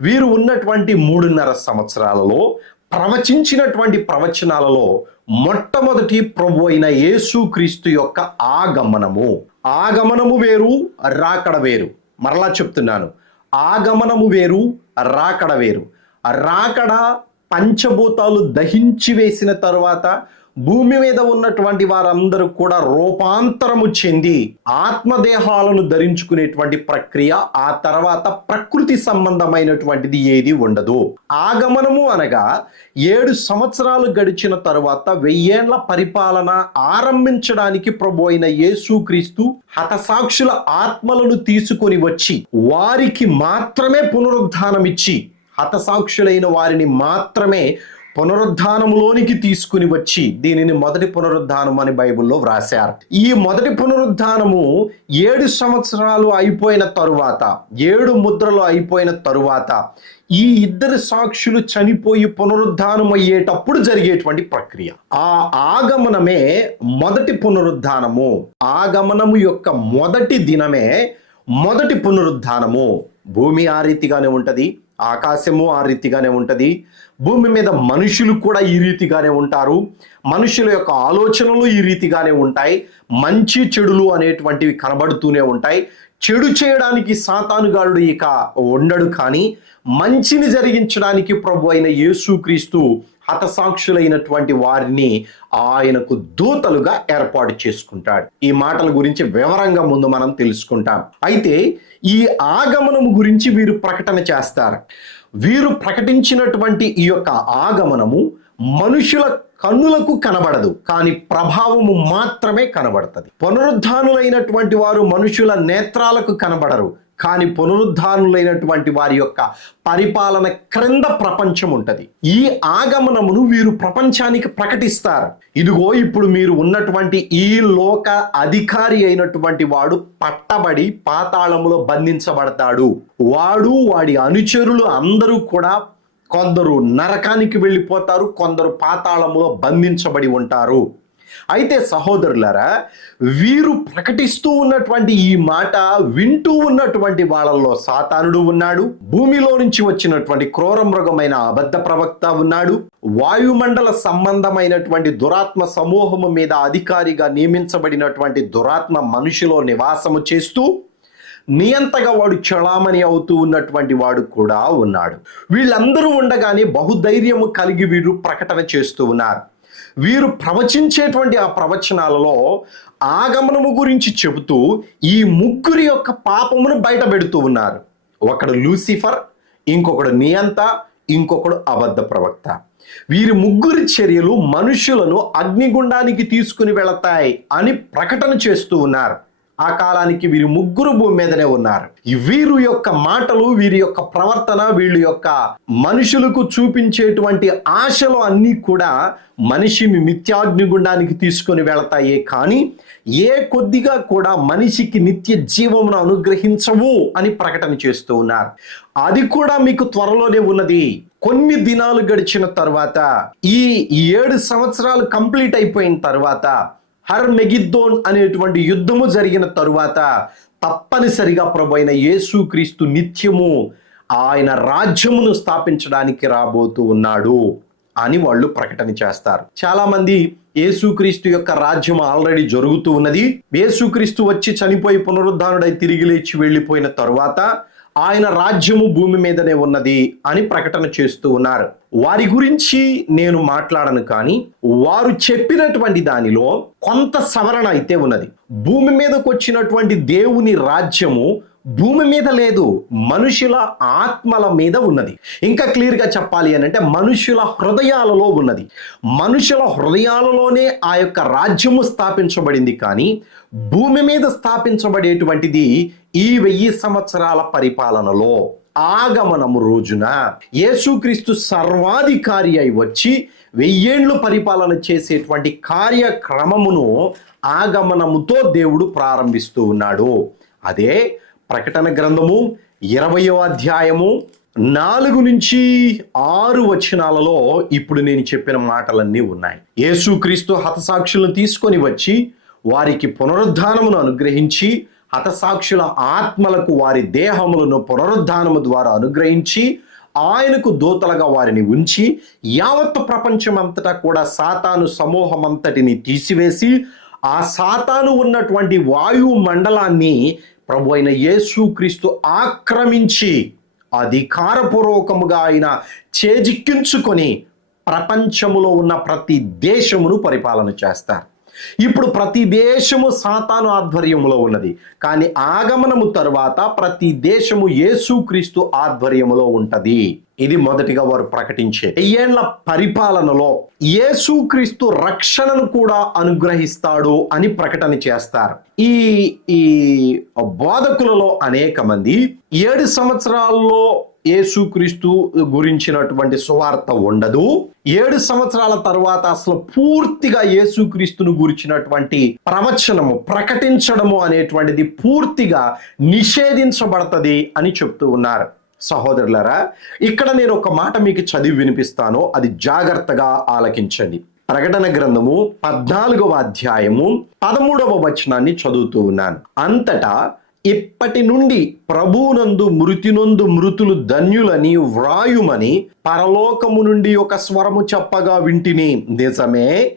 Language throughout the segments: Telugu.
వీరు ఉన్నటువంటి మూడున్నర సంవత్సరాలలో ప్రవచించినటువంటి ప్రవచనాలలో మొట్టమొదటి ప్రభు అయిన యేసుక్రీస్తు యొక్క ఆగమనము. ఆగమనము వేరు రాకడ వేరు. మరలా చెప్తున్నాను. ఆగమనము వేరు రాకడ వేరు. రాకడ పంచభూతాలు దహించి వేసిన తర్వాత భూమి మీద ఉన్నటువంటి వారందరూ కూడా రూపాంతరము చెంది ఆత్మదేహాలను ధరించుకునేటువంటి ప్రక్రియ ఆ తర్వాత ప్రకృతి సంబంధమైనటువంటిది ఏది ఉండదు. ఆగమనము అనగా ఏడు సంవత్సరాలు గడిచిన తరువాత వెయ్యేళ్ళ పరిపాలన ఆరంభించడానికి ప్రభు అయిన యేసుక్రీస్తు హతసాక్షుల ఆత్మలను తీసుకొని వచ్చి వారికి మాత్రమే పునరుద్ధానం ఇచ్చి హతసాక్షులైన వారిని మాత్రమే పునరుద్ధానములోనికి తీసుకుని వచ్చి దీనిని మొదటి పునరుద్ధానం అని బైబిల్లో వ్రాశారు. ఈ మొదటి పునరుద్ధానము ఏడు సంవత్సరాలు అయిపోయిన తరువాత ఏడు ముద్రలు అయిపోయిన తరువాత ఈ ఇద్దరు సాక్షులు చనిపోయి పునరుద్ధానం అయ్యేటప్పుడు జరిగేటువంటి ప్రక్రియ. ఆ ఆగమనమే మొదటి పునరుద్ధానము. ఆగమనము యొక్క మొదటి దినమే మొదటి పునరుద్ధానము. భూమి ఆ రీతిగానే ఉంటుంది. ఆకాశము ఆ రీతిగానే ఉంటుంది. భూమి మీద మనుషులు కూడా ఈ రీతిగానే ఉంటారు. మనుషుల యొక్క ఆలోచనలు ఈ రీతిగానే ఉంటాయి. మంచి చెడులు అనేటువంటివి కనబడుతూనే ఉంటాయి. చెడు చేయడానికి సాతానుగాడు ఇక ఉండడు కానీ మంచిని జరిగించడానికి ప్రభు అయిన యేసుక్రీస్తు హతసాక్షులైనటువంటి వారిని ఆయనకు దూతలుగా ఏర్పాటు చేసుకుంటాడు. ఈ మాటల గురించి వివరంగా ముందు మనం తెలుసుకుంటాం. అయితే ఈ ఆగమనం గురించి వీరు ప్రకటన చేస్తారు. వీరు ప్రకటించినటువంటి ఈ యొక్క ఆగమనము మనుషుల కన్నులకు కనబడదు. కానీ ప్రభావము మాత్రమే కనబడుతుంది. పునరుద్ధానులైనటువంటి వారు మనుషుల నేత్రాలకు కనబడరు. కానీ పునరుద్ధానులైనటువంటి వారి యొక్క పరిపాలన క్రింద ప్రపంచం ఉంటుంది. ఈ ఆగమనమును వీరు ప్రపంచానికి ప్రకటిస్తారు. ఇదిగో ఇప్పుడు మీరు ఉన్నటువంటి ఈ లోక అధికారి అయినటువంటి వాడు పట్టబడి పాతాళములో బంధించబడతాడు. వాడు వాడి అనుచరులు అందరూ కూడా కొందరు నరకానికి వెళ్ళిపోతారు కొందరు పాతాళములో బంధించబడి ఉంటారు. అయితే సహోదరులారా వీరు ప్రకటిస్తూ ఉన్నటువంటి ఈ మాట వింటూ ఉన్నటువంటి వాళ్ళల్లో సాతానుడు ఉన్నాడు భూమిలో నుంచి వచ్చినటువంటి క్రూర మృగమైన అబద్ధ ప్రవక్త ఉన్నాడు వాయుమండల సంబంధమైనటువంటి దురాత్మ సమూహము మీద అధికారిగా నియమించబడినటువంటి దురాత్మ మనుషులో నివాసము చేస్తూ నియంతగా వాడు చలామణి అవుతూ ఉన్నటువంటి వాడు కూడా ఉన్నాడు. వీళ్ళందరూ ఉండగానే బహుధైర్యము కలిగి వీరు ప్రకటన చేస్తూ ఉన్నారు. వీరు ప్రవచించేటువంటి ఆ ప్రవచనాలలో ఆగమనము గురించి చెబుతూ ఈ ముగ్గురి యొక్క పాపమును బయట పెడుతూ ఉన్నారు. ఒకడు లూసిఫర్ ఇంకొకడు నియంత ఇంకొకడు అబద్ధ ప్రవక్త. వీరి ముగ్గురి చర్యలు మనుషులను అగ్నిగుండానికి తీసుకుని వెళతాయి అని ప్రకటన చేస్తూ ఉన్నారు. ఆ కాలానికి వీరి ముగ్గురు భూమి మీదనే ఉన్నారు. వీరు యొక్క మాటలు వీరి యొక్క ప్రవర్తన వీళ్ళ యొక్క మనుషులకు చూపించేటువంటి ఆశలు అన్నీ కూడా మనిషిని నిత్యాగ్నిగుండానికి తీసుకొని వెళతాయే కానీ ఏ కొద్దిగా కూడా మనిషికి నిత్య జీవమును అనుగ్రహించవు అని ప్రకటన చేస్తూ ఉన్నారు. అది కూడా మీకు త్వరలోనే ఉన్నది. కొన్ని దినాలు గడిచిన తర్వాత ఈ ఏడు సంవత్సరాలు కంప్లీట్ అయిపోయిన తర్వాత హర్ మెగిద్దోన్ అనేటువంటి యుద్ధము జరిగిన తరువాత తప్పనిసరిగా ప్రభు అయిన యేసుక్రీస్తు నిత్యము ఆయన రాజ్యమును స్థాపించడానికి రాబోతూ ఉన్నాడు అని వాళ్ళు ప్రకటన చేస్తారు. చాలా మంది యేసుక్రీస్తు యొక్క రాజ్యం ఆల్రెడీ జరుగుతూ ఉన్నది. యేసుక్రీస్తు వచ్చి చనిపోయి పునరుద్ధానుడై తిరిగి లేచి వెళ్ళిపోయిన తరువాత ఆయన రాజ్యము భూమి మీదనే ఉన్నది అని ప్రకటన చేస్తూ ఉన్నారు. వారి గురించి నేను మాట్లాడను కానీ వారు చెప్పినటువంటి దానిలో కొంత సవరణ అయితే ఉన్నది. భూమి మీదకు వచ్చినటువంటి దేవుని రాజ్యము భూమి మీద లేదు మనుషుల ఆత్మల మీద ఉన్నది. ఇంకా క్లియర్గా చెప్పాలి అని అంటే మనుషుల హృదయాలలో ఉన్నది. మనుషుల హృదయాలలోనే ఆ యొక్క రాజ్యము స్థాపించబడింది కానీ భూమి మీద స్థాపించబడేటువంటిది ఈ వెయ్యి సంవత్సరాల పరిపాలనలో ఆగమనము రోజున. యేసుక్రీస్తు సర్వాధికారి అయి వచ్చి వెయ్యేండ్లు పరిపాలన చేసేటువంటి కార్యక్రమమును ఆగమనముతో దేవుడు ప్రారంభిస్తూ ఉన్నాడు. అదే ప్రకటన గ్రంథము ఇరవయో అధ్యాయము నాలుగు నుంచి ఆరు వచనాలలో ఇప్పుడు నేను చెప్పిన మాటలన్నీ ఉన్నాయి. యేసుక్రీస్తు హతసాక్షులను తీసుకొని వచ్చి వారికి పునరుద్ధానమును అనుగ్రహించి హతసాక్షుల ఆత్మలకు వారి దేహములను పునరుద్ధానము ద్వారా అనుగ్రహించి ఆయనకు దూతలుగా వారిని ఉంచి యావత్ ప్రపంచం అంతటా కూడా సాతాను సమూహం అంతటిని తీసివేసి ఆ సాతాను ఉన్నటువంటి వాయు మండలాన్ని ప్రభు అయిన యేసుక్రీస్తు ఆక్రమించి అధికారపూర్వకముగా ఆయన చేజిక్కించుకొని ప్రపంచములో ఉన్న ప్రతి దేశమును పరిపాలన చేస్తారు. ఇప్పుడు ప్రతి దేశము సాతాను ఆధ్వర్యంలో ఉన్నది. కానీ ఆగమనము తరువాత ప్రతి దేశము యేసుక్రీస్తు ఆధ్వర్యములో ఉంటది. ఇది మొదటిగా వారు ప్రకటించే వెయ్యేళ్ళ పరిపాలనలో యేసుక్రీస్తు రక్షణను కూడా అనుగ్రహిస్తాడు అని ప్రకటన చేస్తారు. ఈ ఈ బోధకులలో అనేక మంది ఏడు సంవత్సరాల్లో యేసుక్రీస్తు గురించినటువంటి సువార్త ఉండదు. ఏడు సంవత్సరాల తర్వాత అసలు పూర్తిగా యేసుక్రీస్తును గురించినటువంటి ప్రవచనము ప్రకటించడము అనేటువంటిది పూర్తిగా నిషేధించబడతది అని చెప్తూ ఉన్నారు. సహోదరులరా ఇక్కడ నేను ఒక మాట మీకు చదివి వినిపిస్తాను. అది జాగ్రత్తగా ఆలకించండి. ప్రకటన గ్రంథము పద్నాలుగవ అధ్యాయము పదమూడవ వచనాన్ని చదువుతూ ఉన్నాను. అంతటా ఇప్పటి నుండి ప్రభువునందు మృతినందు మృతులు ధన్యులని వ్రాయుమని పరలోకము నుండి ఒక స్వరము చెప్పగా వింటిని. నిజమే.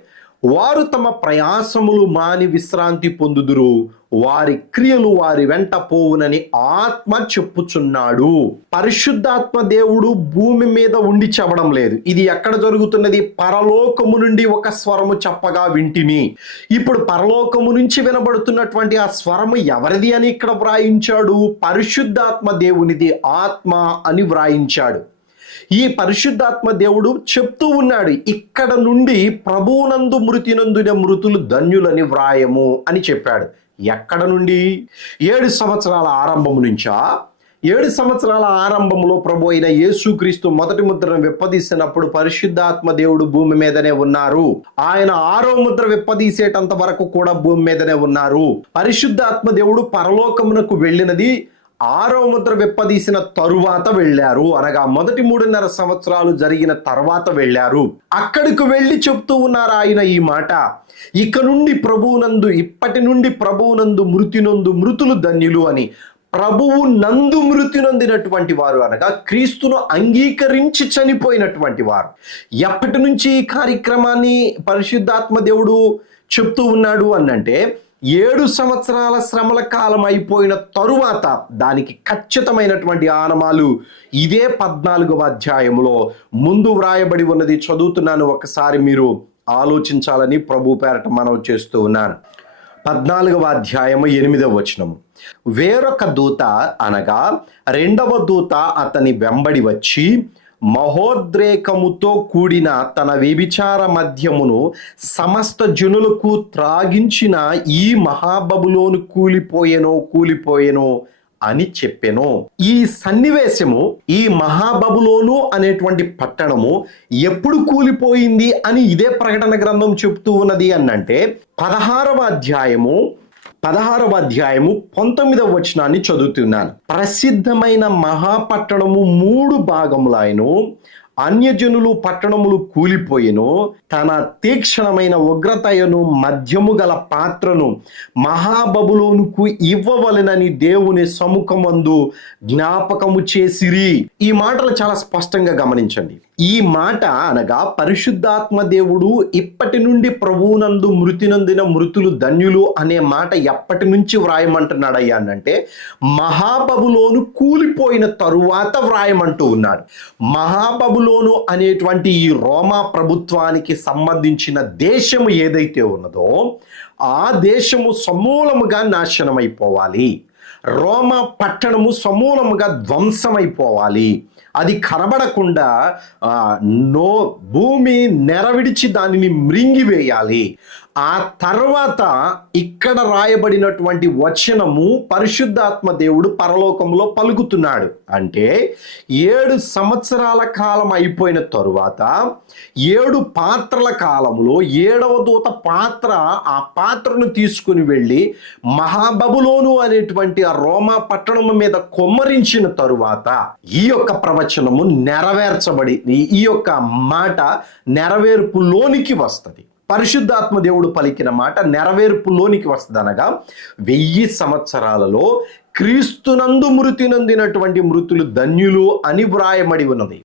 వారు తమ ప్రయాసములు మాని విశ్రాంతి పొందుదురు. వారి క్రియలు వారి వెంట పోవునని ఆత్మ చెప్పుచున్నాడు. పరిశుద్ధాత్మ దేవుడు భూమి మీద ఉండి చెప్పడం లేదు. ఇది ఎక్కడ జరుగుతున్నది? పరలోకము నుండి ఒక స్వరము చెప్పగా వింటిని. ఇప్పుడు పరలోకము నుంచి వినబడుతున్నటువంటి ఆ స్వరము ఎవరిది అని ఇక్కడ వ్రాయించాడు? పరిశుద్ధాత్మ దేవునిది ఆత్మ అని వ్రాయించాడు. ఈ పరిశుద్ధాత్మ దేవుడు చెప్తూ ఉన్నాడు ఇక్కడ నుండి ప్రభువునందు మృతినందున మృతులు ధన్యులని వ్రాయము అని చెప్పాడు. ఎక్కడ నుండి? ఏడు సంవత్సరాల ఆరంభం నుంచా? ఏడు సంవత్సరాల ఆరంభంలో ప్రభు అయిన యేసుక్రీస్తు మొదటి ముద్రను విప్పదీసినప్పుడు పరిశుద్ధాత్మ దేవుడు భూమి మీదనే ఉన్నారు. ఆయన ఆరో ముద్ర విప్పదీసేటంత వరకు కూడా భూమి మీదనే ఉన్నారు. పరిశుద్ధాత్మ దేవుడు పరలోకమునకు వెళ్ళినది ఆరో ముద్ర విప్పదీసిన తరువాత వెళ్ళారు. అనగా మొదటి మూడున్నర సంవత్సరాలు జరిగిన తర్వాత వెళ్ళారు. అక్కడికి వెళ్ళి చెప్తూ ఉన్నారు ఆయన ఈ మాట. ఇక నుండి ప్రభువునందు ఇప్పటి నుండి ప్రభువునందు మృతినందు మృతులు ధన్యులు అని. ప్రభువు నందు మృతి నొందినటువంటి వారు అనగా క్రీస్తును అంగీకరించి చనిపోయినటువంటి వారు. ఎప్పటి నుంచి ఈ కార్యక్రమాన్ని పరిశుద్ధాత్మ దేవుడు చెప్తూ ఉన్నాడు అనంటే ఏడు సంవత్సరాల శ్రమల కాలం అయిపోయిన తరువాత దానికి ఖచ్చితమైనటువంటి ఆనమాలు ఇదే పద్నాలుగవ అధ్యాయంలో ముందు వ్రాయబడి ఉన్నది. చదువుతున్నాను ఒకసారి మీరు ఆలోచించాలని ప్రభు పేరట మనం చేస్తూ ఉన్నాను. పద్నాలుగవ అధ్యాయము ఎనిమిదవ వచనము వేరొక దూత అనగా రెండవ దూత అతని వెంబడి వచ్చి మహోద్రేకముతో కూడిన తన వ్యభిచార మద్యమును సమస్త జనులకు త్రాగించిన ఈ మహాబబులోను కూలిపోయెనో కూలిపోయెనో అని చెప్పెను. ఈ సన్నివేశము ఈ మహాబబులోను అనేటువంటి పట్టణము ఎప్పుడు కూలిపోయింది అని ఇదే ప్రకటన గ్రంథం చెప్తూ ఉన్నది అన్నంటే పదహారవ అధ్యాయము పదహారవ అధ్యాయము పంతొమ్మిదవ వచనాన్ని చదువుతున్నాను. ప్రసిద్ధమైన మహాపట్టణము మూడు భాగములైన అన్యజనులు పట్టణములు కూలిపోయిను తన తీక్షణమైన ఉగ్రతయను మధ్యము గల పాత్రను మహాబబులోనుకు ఇవ్వవలెనని దేవుని సముఖమందు జ్ఞాపకము చేసిరి. ఈ మాటలు చాలా స్పష్టంగా గమనించండి. ఈ మాట అనగా పరిశుద్ధాత్మ దేవుడు ఇప్పటి నుండి ప్రభువునందు మృతి నందిన మృతులు ధన్యులు అనే మాట ఎప్పటి నుంచి వ్రాయమంటున్నాడు అయ్యా అంటే మహాబబులోను కూలిపోయిన తరువాత వ్రాయమంటూ ఉన్నాడు. మహాబబులోను అనేటువంటి ఈ రోమా ప్రభుత్వానికి సంబంధించిన దేశము ఏదైతే ఉన్నదో ఆ దేశము సమూలముగా నాశనమైపోవాలి. రోమా పట్టణము సమూలముగా ధ్వంసమైపోవాలి. అది కనబడకుండా నో భూమి నెరవిడిచి దానిని మృంగివేయాలి. ఆ తర్వాత ఇక్కడ రాయబడినటువంటి వచనము పరిశుద్ధాత్మ దేవుడు పరలోకంలో పలుకుతున్నాడు. అంటే ఏడు సంవత్సరాల కాలం అయిపోయిన తరువాత ఏడు పాత్రల కాలంలో ఏడవ దూత పాత్ర ఆ పాత్రను తీసుకుని వెళ్ళి మహాబబులోను అనేటువంటి ఆ రోమా పట్టణం మీద కొమ్మరించిన తరువాత ఈ యొక్క ప్రవచనము నెరవేర్చబడి ఈ యొక్క మాట నెరవేర్పులోనికి వస్తుంది. పరిశుద్ధాత్మ దేవుడు పలికిన మాట నెరవేర్పులోనికి వస్తుంది అనగా వెయ్యి సంవత్సరాలలో క్రీస్తునందు మృతి నందినటువంటి మృతులు ధన్యులు అని వ్రాయబడి ఉన్నది.